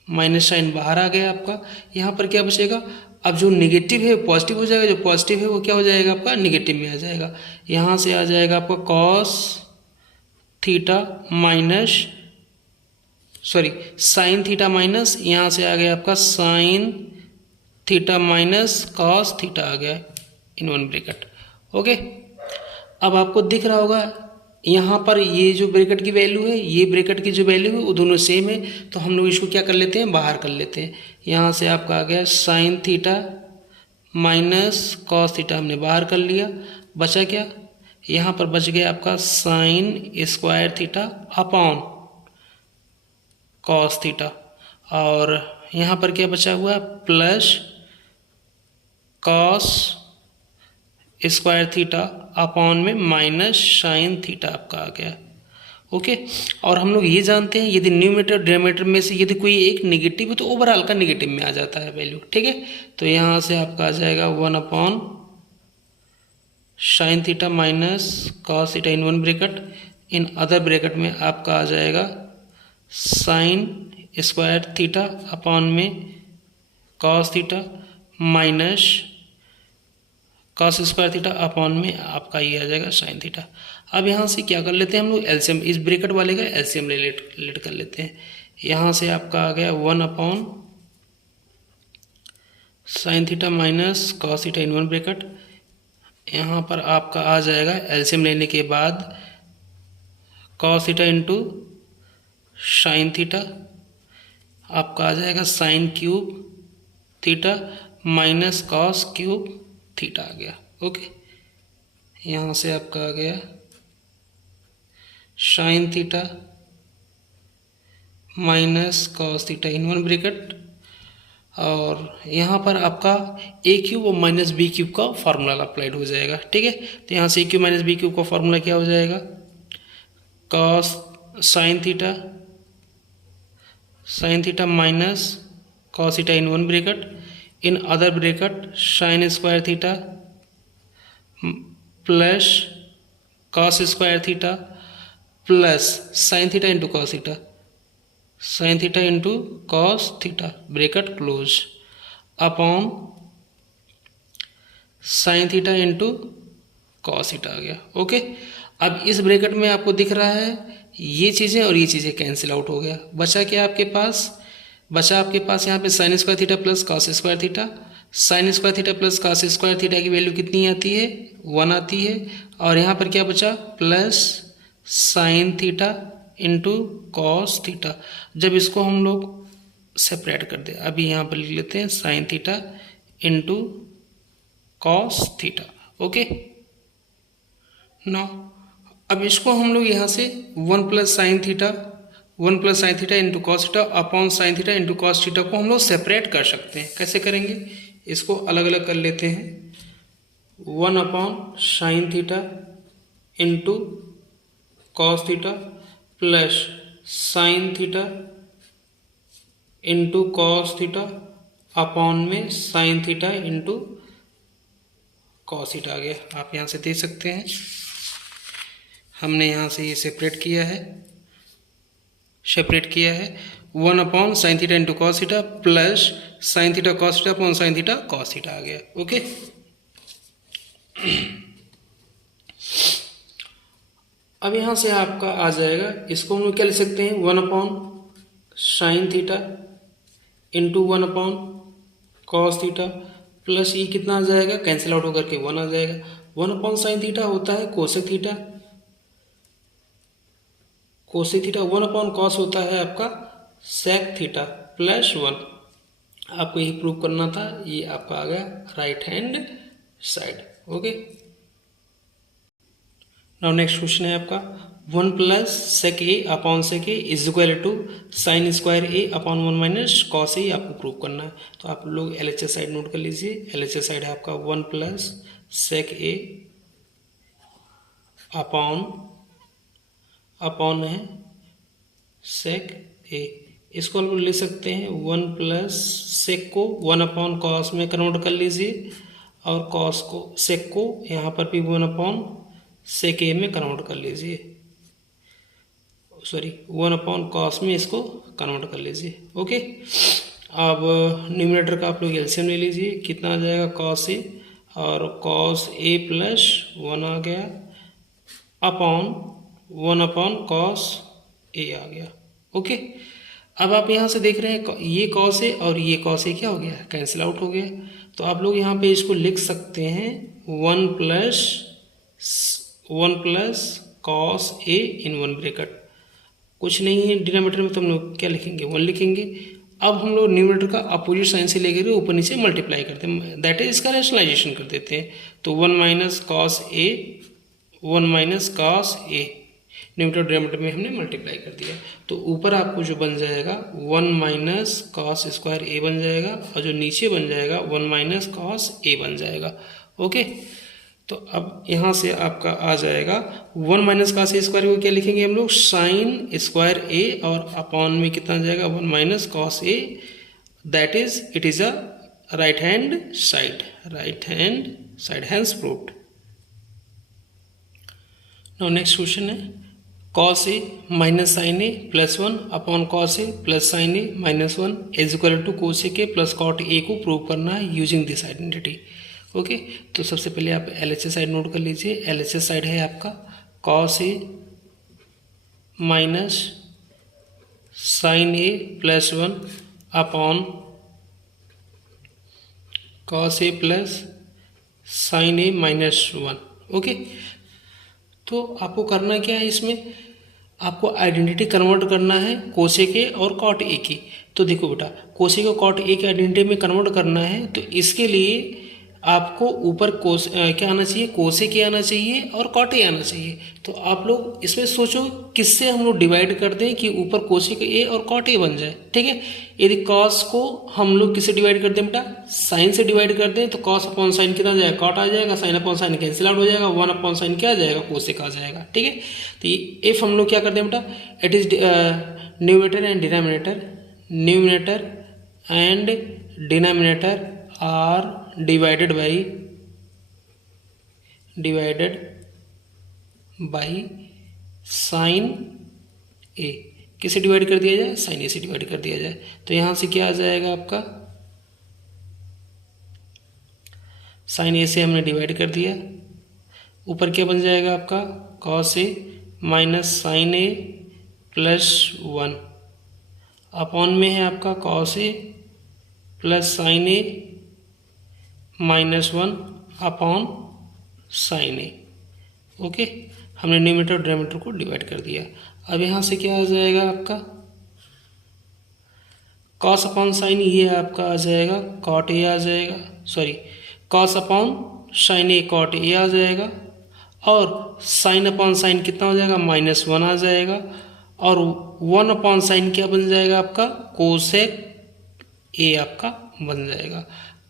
माइनस साइन बाहर आ गया आपका, यहाँ पर क्या बचेगा, अब जो निगेटिव है पॉजिटिव हो जाएगा, जो पॉजिटिव है वो क्या हो जाएगा आपका निगेटिव में आ जाएगा, यहाँ से आ जाएगा आपका cos theta minus sine theta minus, यहाँ से आ गया आपका sine theta minus cos theta आ गया इन वन ब्रैकेट। ओके, अब आपको दिख रहा होगा यहाँ पर ये जो ब्रैकेट की वैल्यू है, ये ब्रैकेट की जो वैल्यू है वो दोनों सेम है, तो हम लोग इसको क्या कर लेते हैं, बाहर कर लेते हैं। यहाँ से आपका आ गया sine theta minus cos theta, हमने बाहर कर लिया, बचा क्या, यहाँ पर बच गया आपका sign square theta upon cos theta, और यहाँ पर क्या बचा हुआ है, plus cos square theta upon में माइनस साइन थीटा आपका आ गया। ओके, और हम लोग ये जानते हैं यदि न्यूमरेटर डिनोमिनेटर में से यदि कोई एक नेगेटिव है तो ओवरऑल का नेगेटिव में आ जाता है वैल्यू। ठीक है, तो यहाँ से आपका आ जाएगा 1 upon sine theta minus cos theta in one bracket, in other bracket में आपका आ जाएगा साइन स्क्वायर थीटा अपॉन में cos theta minus cos square theta upon में आपका ये आ जाएगा साइन थीटा। अब यहाँ से क्या कर लेते हैं हम लोग, एलसीएम, इस ब्रैकेट वाले का एलसीएम लेट कर लेते हैं। यहाँ से आपका आ गया 1 upon sine theta minus cos theta in one bracket, यहाँ पर आपका आ जाएगा एलसीएम लेने के बाद cos theta into sine theta, आपका आ जाएगा sine cube theta minus cos cube theta आ गया। ओके, यहाँ से आपका आ गया sine theta minus cos theta in one bracket, और यहाँ पर आपका ए क्यूब और माइनस बी क्यूब का फार्मूला अप्लाइड हो जाएगा। ठीक है, तो यहाँ से A cube minus B cube का फार्मूला क्या हो जाएगा, cos sine theta minus cos theta in one bracket, in other bracket sine square theta plus cos square theta plus sine theta into cos theta, sine theta into cos theta bracket close upon sine theta into cos theta आ गया। Okay, अब इस bracket में आपको दिख रहा है ये चीज़ें और ये चीज़ें कैंसिल आउट हो गया, बचा क्या आपके पास यहाँ पे sign square theta plus cos square theta, sign square theta plus cos square theta की वैल्यू कितनी आती है, 1 आती है, और यहाँ पर क्या बचा, plus sine theta into cos theta. जब इसको हम लोग सेपरेट कर दे, अभी यहाँ पर लिख लेते हैं sine theta into cos theta. Okay, now अब इसको हम लोग यहाँ से 1 plus sine theta into cos theta upon sine theta into cos theta को हम लोग सेपरेट कर सकते हैं। कैसे करेंगे, इसको अलग अलग कर लेते हैं, 1 upon sine theta into cos theta plus sine theta into cos theta upon में sine theta into cos theta आ गया। आप यहाँ से देख सकते हैं हमने यहाँ से ये सेपरेट किया है 1 upon sine theta into cos theta plus sine theta cos theta upon sine theta cos theta आ गया। ओके, अब यहाँ से आपका आ जाएगा, इसको हम लोग क्या लिख सकते हैं, 1 upon sine theta into 1 upon cos theta plus ये कितना आ जाएगा, कैंसिल आउट होकर के 1 आ जाएगा। 1 अपॉन साइन थीटा होता है कोसेक थीटा, 1 अपॉन कॉस होता है आपका सेक थीटा प्लस 1। आपको यही प्रूव करना था, ये आपका आ गया right hand side. Okay, now next question है आपका 1 plus sec A upon sec A is equal to sine square A upon 1 minus cos A आपको प्रूव करना है। तो आप लोग एलएचएस साइड नोट कर लीजिए। एलएचएस साइड है आपका 1 प्लस सेक ए अपॉन है सेक ए, इसको हम लोग ले सकते हैं 1 प्लस सेक को 1 अपॉन कॉस में कन्वर्ट कर लीजिए, और कॉस को सेक को यहाँ पर भी 1 अपॉन सेक ए में कन्वर्ट कर लीजिए, 1 अपॉन कॉस में इसको कन्वर्ट कर लीजिए। ओके, अब न्यूमरेटर का आप लोग एलसीएम ले लीजिए, कितना आ जाएगा, कॉस ए, और कॉस ए प्लस 1 आ गया अपॉन 1 अपॉन कॉस ए आ गया। ओके, अब आप यहाँ से देख रहे हैं ये कॉस ए और ये कॉस ए क्या हो गया, कैंसिल आउट हो गया। तो आप लोग यहाँ पे इसको लिख सकते हैं 1 प्लस कॉस ए इन 1 ब्रैकेट। कुछ नहीं है, डिनोमिनेटर में तो हम लोग क्या लिखेंगे, 1 लिखेंगे। अब हम लोग न्यूमरेटर का अपोजिट साइन से लेकर ऊपर नीचे मल्टीप्लाई करते हैं, दैट इज इसका रैशनलाइजेशन कर देते हैं। तो 1 माइनस कॉस ए, 1 माइनस कॉस ए, न्यूमरेटर डिनोमिनेटर में हमने मल्टीप्लाई कर दिया। तो ऊपर आपको जो बन जाएगा 1 माइनस कॉस स्क्वायर ए बन जाएगा, और जो नीचे बन जाएगा 1 माइनस कॉस ए बन जाएगा। ओके, तो अब यहाँ से आपका आ जाएगा 1 माइनस कॉस ए स्क्वायर को क्या लिखेंगे हम लोग, साइन स्क्वायर ए, और अपॉन में कितना आ जाएगा 1 minus cos A, that is it is a right hand side hence proved. Now next question है cos A minus sine A plus 1 upon cos A plus sine A minus 1 is equal to cosec A plus cot A को prove करना है using this identity. Okay, तो सबसे पहले आप LHS side note कर लीजिए। LHS साइड है आपका cos A minus sine A plus 1 upon cos A plus sine A minus 1। Okay, तो आपको करना क्या है, इसमें आपको आइडेंटिटी कन्वर्ट करना है कोसेक ए और कॉट ए की। तो देखो बेटा, कोसेक और कॉट ए की आइडेंटिटी में कन्वर्ट करना है, तो इसके लिए आपको ऊपर क्या आना चाहिए, कोसेक ए आना चाहिए और कॉट ए आना चाहिए। तो आप लोग इसमें सोचो किससे हम लोग डिवाइड कर दें कि ऊपर कोसेक ए और कॉट ए बन जाए। ठीक है, यदि कॉस को हम लोग किससे डिवाइड कर दें बेटा, साइन से डिवाइड कर दें, तो कॉस अपॉन साइन कितना आ जाएगा, कॉट आ जाएगा, sine upon sine cancel out हो जाएगा, 1 अपॉन साइन क्या आ जाएगा, कोसेक आ जाएगा। ठीक है, तो इफ हम लोग क्या कर दें बेटा, it is numerator and denominator, numerator and denominator are divided by sin a, किसे डिवाइड कर दिया जाए, sin a से डिवाइड कर दिया जाए। तो यहां से क्या आ जाएगा आपका, sin a से हमने डिवाइड कर दिया, ऊपर क्या बन जाएगा आपका cos a minus sine A plus 1 upon में है आपका cos a plus sine A minus 1 upon sine A. Okay, हमने न्यूमरेटर और डिनोमिनेटर को डिवाइड कर दिया। अब यहाँ से क्या आ जाएगा आपका कॉस अपॉन साइन, ये आपका आ जाएगा कॉट ए आ जाएगा, sorry cos upon sine A cot A आ जाएगा, और साइन अपॉन साइन कितना हो जाएगा, माइनस 1 आ जाएगा, और 1 अपॉन साइन क्या बन जाएगा आपका, कोसेक ए आपका बन जाएगा।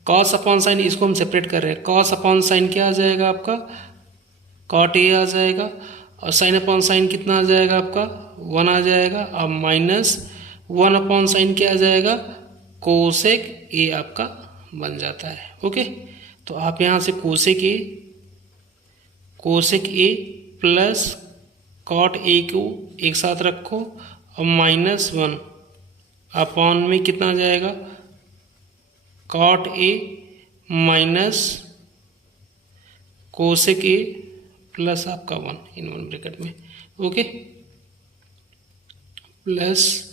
कॉस अपॉन साइन इसको हम सेपरेट कर रहे हैं, कॉस अपॉन साइन क्या आ जाएगा आपका, कॉट ए आ जाएगा, और साइन अपॉन साइन कितना आ जाएगा आपका 1 आ जाएगा, अब माइनस 1 अपॉन साइन क्या आ जाएगा, कोसेक ए आपका बन जाता है। ओके, तो आप यहाँ से cosec A plus cot A को एक साथ रखो, और माइनस 1 अपॉन में कितना आ जाएगा, cot A minus cosec A plus आपका 1 इन 1 ब्रैकेट में। ओके, प्लस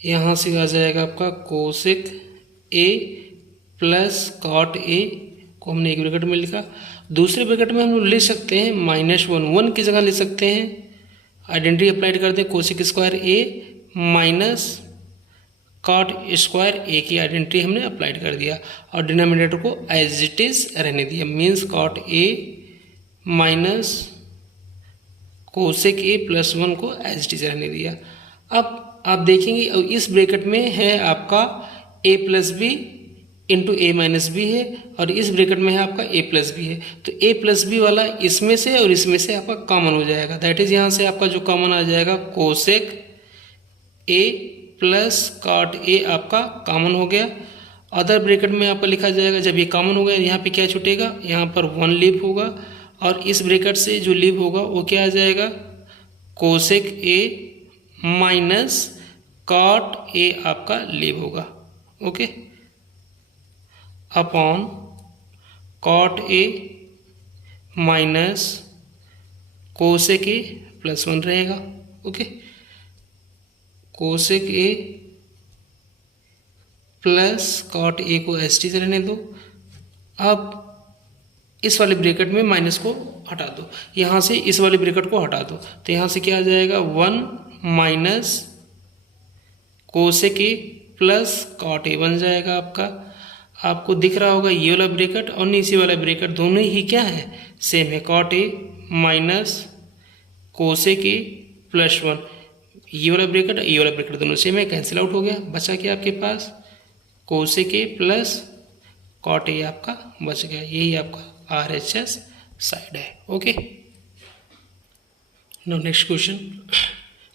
यहाँ से आ जाएगा आपका cosec A plus cot A को हमने एक ब्रैकेट में लिखा, दूसरे ब्रैकेट में हम लोग ले सकते हैं माइनस 1 की जगह ले सकते हैं, आइडेंटिटी अप्लाइड करते हैं cosec square A minus cot square ए की आइडेंटिटी हमने अप्लाइड कर दिया, और डिनोमिनेटर को एज इट इज रहने दिया, means cot A minus cosec A plus 1 को एज इट इज रहने दिया। अब आप देखेंगे इस ब्रैकेट में है आपका a plus B into A minus B है, और इस ब्रैकेट में है आपका a प्लस बी है, तो a प्लस बी वाला इसमें से और इसमें से आपका कॉमन हो जाएगा, दैट इज यहाँ से आपका जो कॉमन आ जाएगा cosec a plus cot A आपका कॉमन हो गया। अदर ब्रैकेट में आपका लिखा जाएगा, जब ये कॉमन हो गया यहाँ पे क्या छूटेगा, यहाँ पर 1 लीव होगा, और इस ब्रैकेट से जो लीव होगा वो क्या आ जाएगा, cosec A minus cot A आपका लीव होगा। Okay, upon cot A minus cosec A plus 1 रहेगा। Okay, cosec A plus cot A को एस टी से रहने दो। अब इस वाले ब्रैकेट में माइनस को हटा दो, यहाँ से इस वाले ब्रैकेट को हटा दो, तो यहाँ से क्या आ जाएगा 1 minus cosec A plus cot A बन जाएगा आपका। आपको दिख रहा होगा ये वाला ब्रैकेट और नीचे वाला ब्रैकेट दोनों ही क्या है, सेम है। Cot A minus cosec A plus 1, ये वाला ब्रैकेट ये वाला ब्रैकेट दोनों सेम है, कैंसिल आउट हो गया। बचा क्या आपके पास, cosec A plus cot A आपका बच गया। यही आपका RHS साइड है। Okay, now next question,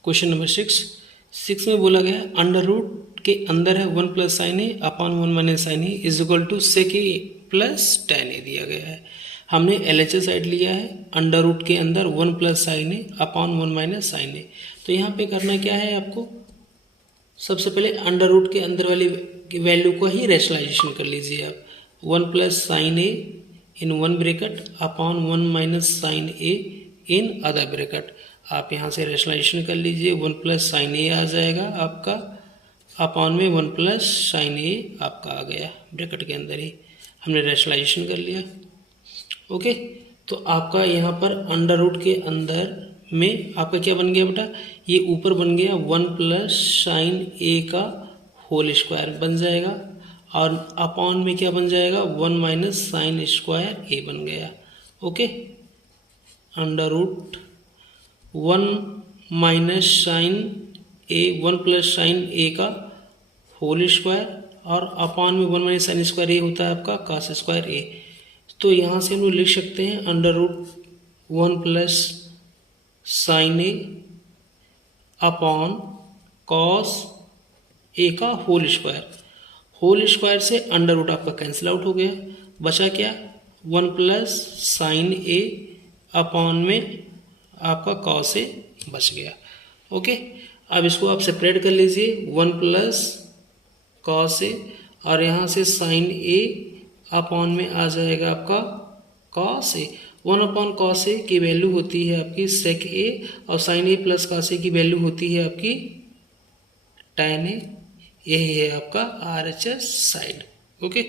question number 6 में बोला गया अंडर रूट के अंदर है 1 plus sine A upon 1 minus sine A is equal to sec A plus tan A दिया गया है। हमने LHS साइड लिया है, अंडर रूट के अंदर 1 plus sine A upon 1 minus sine ए। तो यहाँ पे करना क्या है आपको, सबसे पहले अंडर रूट के अंदर वाली वैल्यू को ही रैशनलाइजेशन कर लीजिए आप। 1 plus sine A in one bracket upon 1 minus sine A in other bracket. आप यहाँ से रैशनलाइजेशन कर लीजिए, 1 प्लस साइन ए आ जाएगा आपका, अपॉन में 1 प्लस साइन ए आपका आ गया, ब्रैकेट के अंदर ही हमने रैशनलाइजेशन कर लिया। ओके, तो आपका यहाँ पर अंडर रूट के अंदर में आपका क्या बन गया बेटा, ये ऊपर बन गया 1 प्लस साइन ए का होल स्क्वायर बन जाएगा, और अपॉन में क्या बन जाएगा 1 माइनस साइन स्क्वायर ए बन गया। Okay, under root 1 minus sine A 1 plus sine A का होल स्क्वायर, और अपॉन में 1 माइनस साइन स्क्वायर ए होता है आपका कॉस स्क्वायर ए। तो यहाँ से हम लोग लिख सकते हैं under root 1 plus sine A upon cos ए का होल स्क्वायर। होल स्क्वायर से अंडर रूट आपका कैंसिल आउट हो गया, बचा क्या 1 प्लस साइन ए अपॉन में आपका कॉस ए बच गया। ओके, अब इसको आप सेपरेट कर लीजिए, 1 प्लस कॉस ए और यहाँ से साइन ए अपॉन में आ जाएगा आपका कॉस ए। 1 अपॉन कॉस ए की वैल्यू होती है आपकी सेक ए, और साइन ए प्लस कॉस ए की वैल्यू होती है आपकी टैन ए। यही है आपका RHS side. Okay,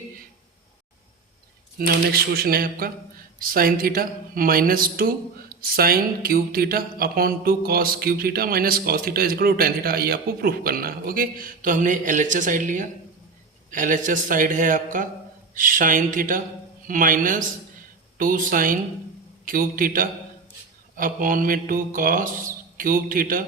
now next question है आपका sine theta -2 sine cube theta upon 2 cos cube theta minus cos theta is equal to tan theta, ये आपको प्रूफ करना है। ओके, तो हमने LHS साइड लिया, LHS साइड है आपका sine theta -2 sine cube theta upon में 2 cos cube theta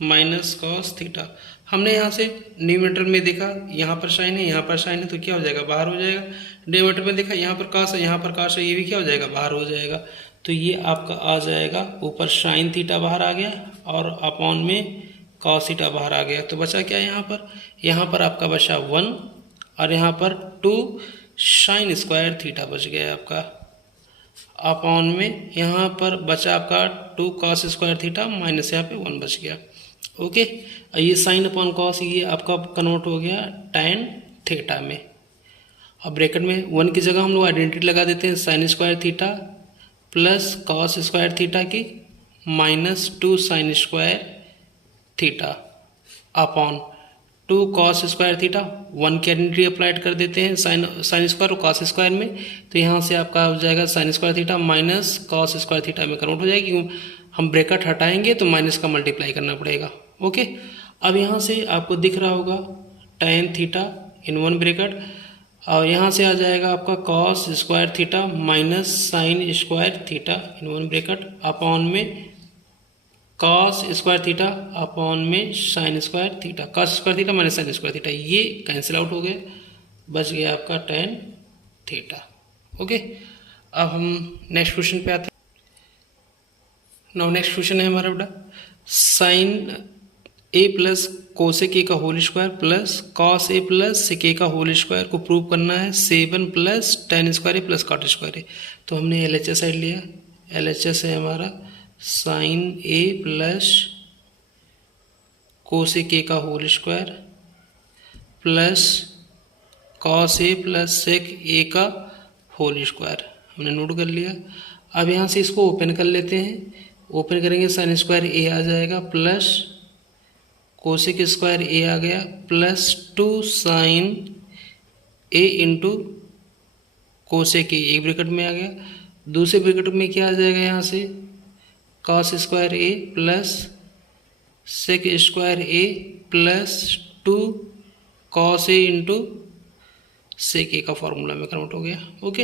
minus cos theta. हमने यहाँ से न्यूमरेटर में देखा यहाँ पर साइन है, यहाँ पर साइन है, तो क्या हो जाएगा बाहर हो जाएगा। डिनोमिनेटर में देखा यहाँ पर कॉस है, यहाँ पर कॉस है, ये भी क्या हो जाएगा बाहर हो जाएगा। तो ये आपका आ जाएगा ऊपर साइन थीटा बाहर आ गया और अपॉन में कॉस थीटा बाहर आ गया। तो बचा क्या यहाँ पर आपका बचा 1 और यहाँ पर 2 साइन स्क्वायर थीटा बच गया आपका, अपॉन में यहाँ पर बचा आपका 2 कॉस स्क्वायर थीटा माइनस यहाँ पे 1 बच गया। ओके, ये साइन अपॉन कॉस ये आपका कन्वर्ट हो गया टैन थीटा में। अब ब्रैकेट में 1 की जगह हम लोग आइडेंटिटी लगा देते हैं, sine square theta plus cos square theta की -2 sign square theta upon 2 cos square theta. 1 की आइडेंटिटी अप्लाइड कर देते हैं साइन स्क्वायर और कॉस स्क्वायर में, तो यहाँ से आपका हो जाएगा sine square theta minus cos square theta में कन्वर्ट हो जाएगी। क्यों, हम ब्रैकेट हटाएंगे तो माइनस का मल्टीप्लाई करना पड़ेगा। ओके, अब यहाँ से आपको दिख रहा होगा टैन थीटा इन 1 ब्रैकेट, और यहाँ से आ जाएगा आपका cos square theta minus sine square theta in 1 bracket upon में कॉस स्क्वायर थीटा अपॉन में sine square theta, cos square theta minus sine square theta, ये कैंसिल आउट हो गए, बच गया आपका टैन थीटा। ओके, अब हम नेक्स्ट क्वेश्चन पे आते हैं। नाउ नेक्स्ट क्वेश्चन है हमारा बेटा sine A plus cosec A का whole square plus cos A plus sec A का होल स्क्वायर को प्रूव करना है 7 plus tan square A plus cot square A. तो हमने LHS साइड लिया, LHS है हमारा sine A plus cosec A का whole square plus cos A plus sec A का होल स्क्वायर, हमने नोट कर लिया। अब यहाँ से इसको ओपन कर लेते हैं, ओपन करेंगे साइन स्क्वायर ए आ जाएगा प्लस कोसेक स्क्वायर ए आ गया plus 2 sine A into cosec A, एक ब्रैकेट में आ गया। दूसरे ब्रैकेट में क्या आ जाएगा यहाँ से cos square A plus sec square A plus 2 cos A into sec A का फॉर्मूला में कन्वर्ट हो गया। ओके,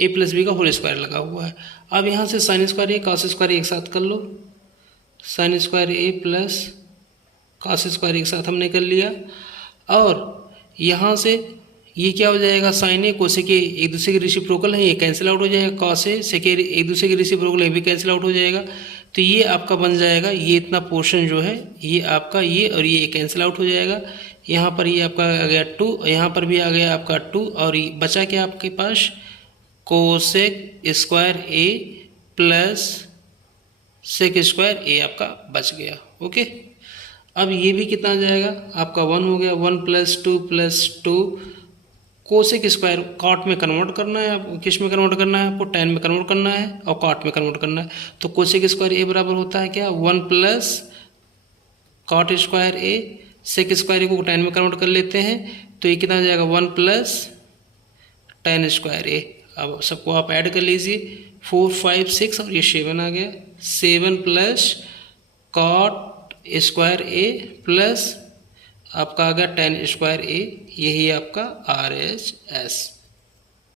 ए प्लस बी का होल स्क्वायर लगा हुआ है। अब यहाँ से साइन स्क्वायर ए कॉस स्क्वायर एक साथ कर लो, sign square A plus cos square एक साथ हमने कर लिया। और यहाँ से ये क्या हो जाएगा साइन ए कोसेक ए एक दूसरे के रेसिप्रोकल है, ये कैंसिल आउट हो जाएगा। कॉस ए सेक ए एक दूसरे के रेसिप्रोकल है, भी कैंसिल आउट हो जाएगा। तो ये आपका बन जाएगा, ये इतना पोर्शन जो है ये आपका ये और ये कैंसिल आउट हो जाएगा। यहाँ पर ये आपका आ गया 2, यहाँ पर भी आ गया आपका 2 और ये बचा क्या आपके पास cosec square A plus sec square ए आपका बच गया। ओके, अब ये भी कितना आ जाएगा आपका 1 हो गया। 1 + 2 + 2 कोसेक स्क्वायर कॉट में कन्वर्ट करना है, आपको किस में कन्वर्ट करना है, आपको tan में कन्वर्ट करना है और कॉट में कन्वर्ट करना है। तो कोसेक स्क्वायर ए बराबर होता है क्या 1 + कॉट स्क्वायर ए, सेक स्क्वायर ए को tan में कन्वर्ट कर लेते हैं तो ये कितना हो जाएगा 1 + tan स्क्वायर ए। अब सबको आप ऐड कर लीजिए 4 5 6 और ये 7 आ गया। 7 + कॉट स्क्वायर ए प्लस आपका आ गया tan स्क्वायर ए, यही आपका RHS।